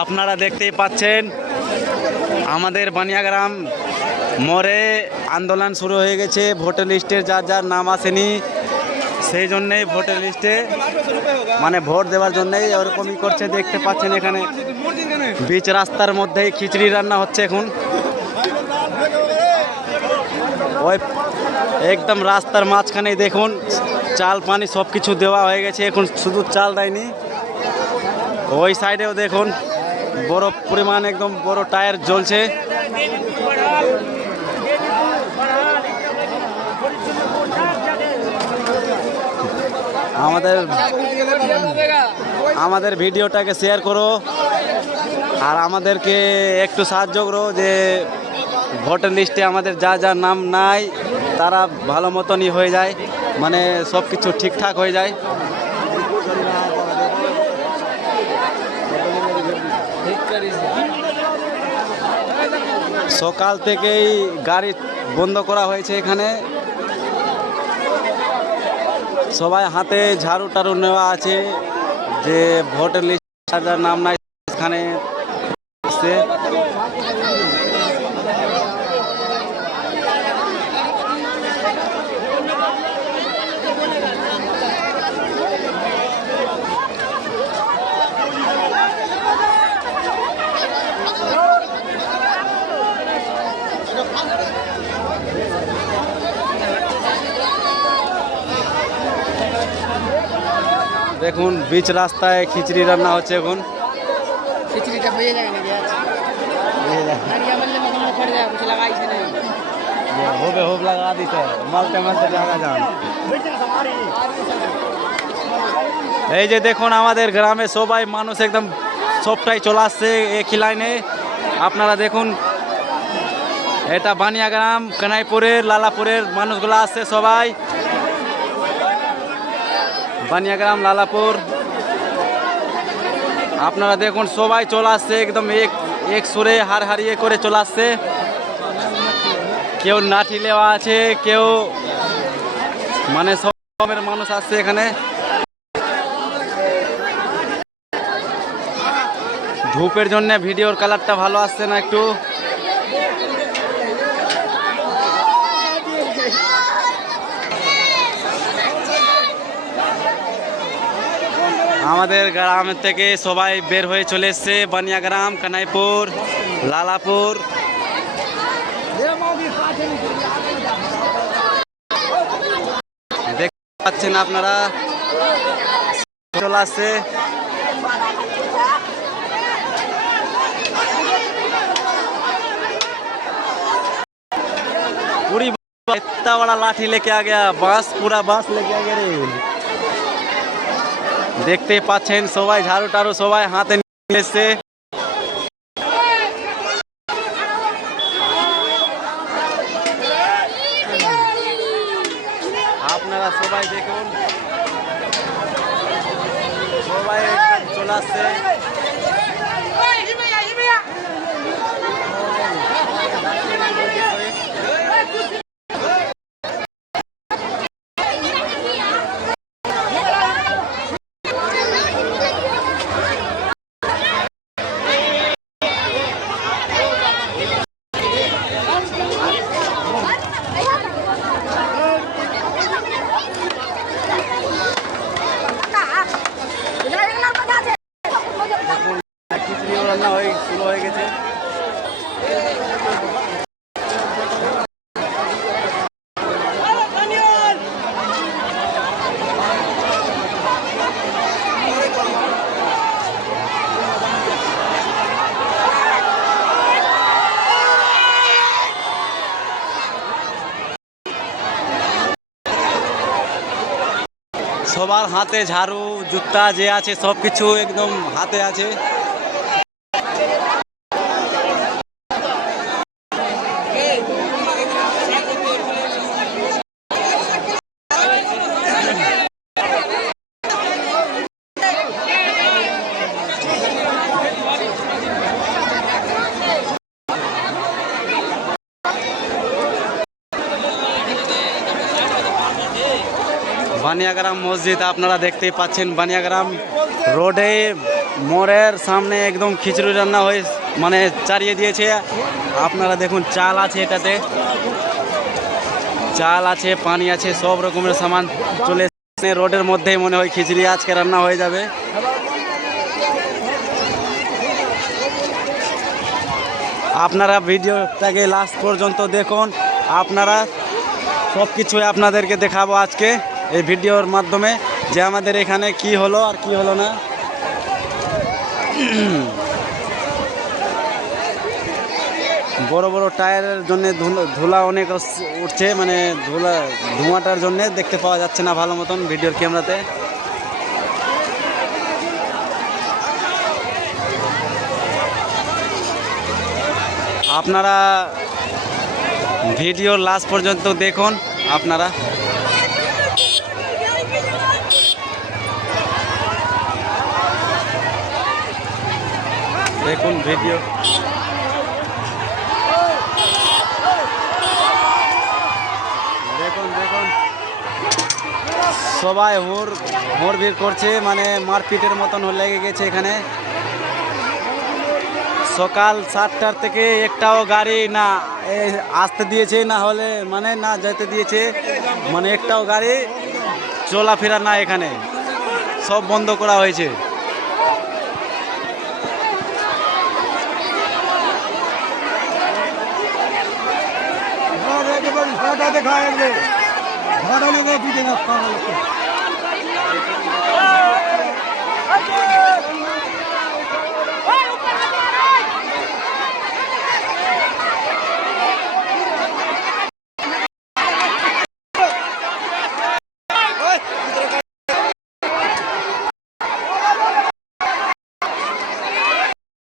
আপনারা দেখতেই পাচ্ছেন আমাদের বানিয়াগ্রাম মোড়ে আন্দোলন শুরু হয়ে গেছে। ভোটার লিস্টের যার যার নাম আসেনি সেই জন্যেই ভোটার লিস্টে মানে ভোট দেওয়ার জন্যই ওরকমই করছে। দেখতে পাচ্ছেন এখানে বিচ রাস্তার মধ্যেই খিচড়ি রান্না হচ্ছে এখন। ওই একদম রাস্তার মাঝখানেই দেখুন চাল পানি সব কিছু দেওয়া হয়ে গেছে, এখন শুধু চাল দেয়নি। ওই সাইডেও দেখুন বড় পরিমাণ একদম বড় টায়ার জ্বলছে। আমাদের ভিডিওটাকে শেয়ার করো আর আমাদেরকে একটু সাহায্য করো যে ভোটার লিস্টে আমাদের যা যা নাম নাই তারা ভালো মতনই হয়ে যায়, মানে সব কিছু ঠিকঠাক হয়ে যায়। সকাল থেকেই গাড়ি বন্ধ করা হয়েছে এখানে। সবাই হাতে ঝাড়ু টাড়ু নেওয়া আছে যে ভোটার লিস্ট যার নাম নাই এখানে আসছে। দেখুন বিচ রাস্তায় খিচড়ি রান্না হচ্ছে এখন। খিচড়িটা হয়ে যায় নাকি? হবে হোপ লাগা দিতে মালতে মালতে জায়গা যান। এই যে দেখুন আমাদের গ্রামে সবাই মানুষ একদম সবটাই চলে আসছে একই লাইনে। আপনারা দেখুন এটা বানিয়াগ্রাম কানাইপুরের লালাপুরের মানুষগুলো আসছে সবাই। বানিয়াগ্রাম লালাপুর আপনারা দেখুন সবাই চলে আসছে একদম এক সুরে হার হারিয়ে করে চলে আসছে। কেউ নাঠি লেওয়া আছে, কেউ মানে সব রকমের মানুষ আসছে এখানে। ধূপের জন্য ভিডিওর কালারটা ভালো আসছে না একটু। আমাদের গ্রামের থেকে সবাই বের হয়ে চলে এসছে বানিয়াগ্রাম কানাইপুর লালাপুর। দেখতে পাচ্ছেন আপনারা চলে আসছে। पूरी इतना बड़ा लाठी लेके आ गया, बांस पूरा बांस लेके आ गया रे। দেখতে পাচ্ছেন সবাই ঝাড়ু টাড়ু সবাই হাতে নিয়ে এসছে। আপনারা সবাই দেখুন সবাই চলে আসছে। রান্না শুরু হয়ে গেছে। সবার হাতে ঝাড়ু জুতা যে আছে সব কিছু একদম হাতে আছে। বানিয়াগ্রাম মসজিদ আপনারা দেখতেই পাচ্ছেন। বানিয়াগ্রাম রোডে মোড়ের সামনে একদম খিচুড়ি রান্না হয়ে মানে চালিয়ে দিয়েছে। আপনারা দেখুন চাল আছে, এটাতে চাল আছে, পানি আছে, সব রকমের সামান চলে এসেছে। রোডের মধ্যেই মনে হয় খিচুড়ি আজকে রান্না হয়ে যাবে। আপনারা ভিডিওটাকে লাস্ট পর্যন্ত দেখুন। আপনারা সব কিছুই আপনাদেরকে দেখাবো আজকে এই ভিডিওর মাধ্যমে, যে আমাদের এখানে কি হলো আর কি হলো না। বড় বড় টায়ারের জন্য ধুলা অনেক উঠছে, মানে ধোঁয়াটার জন্য দেখতে পাওয়া যাচ্ছে না ভালো মতন ভিডিওর ক্যামেরাতে। আপনারা ভিডিও লাস্ট পর্যন্ত দেখুন। আপনারা দেখুন ভিডিও। দেখুন দেখুন সবাই হুড়ভিড় করছে, মানে মারপিটের মতন লেগে গেছে এখানে। সকাল 7টার থেকে একটাও গাড়ি না আসতে দিয়েছে, না হলে মানে না যেতে দিয়েছে, মানে একটাও গাড়ি চলাফেরা না, এখানে সব বন্ধ করা হয়েছে।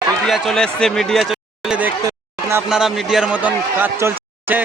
মিডিয়া চলে এসছে, মিডিয়া চলে দেখতে পাচ্ছেন আপনারা, মিডিয়ার মতন কাজ চলছে।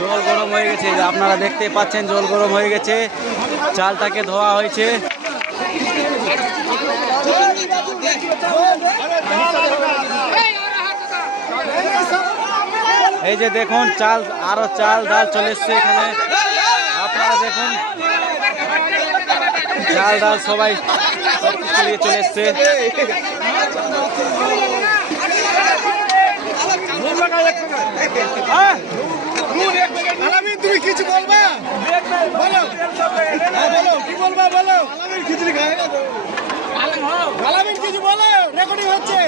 জল গরম হয়ে গেছে, আপনারা দেখতে পাচ্ছেন জল গরম হয়ে গেছে। চালটাকে ধোয়া হয়েছে। এই যে দেখুন চাল, আরো চাল ডাল চলে এসছে এখানে। আপনারা দেখুন চাল ডাল সবাই সব কিছু নিয়ে চলে এসছে। তুমি কিছু বলবা, বলো কি বলবা, বলো খিচুড়ি খায়, কিছু বলো, রেকর্ডিং হচ্ছে।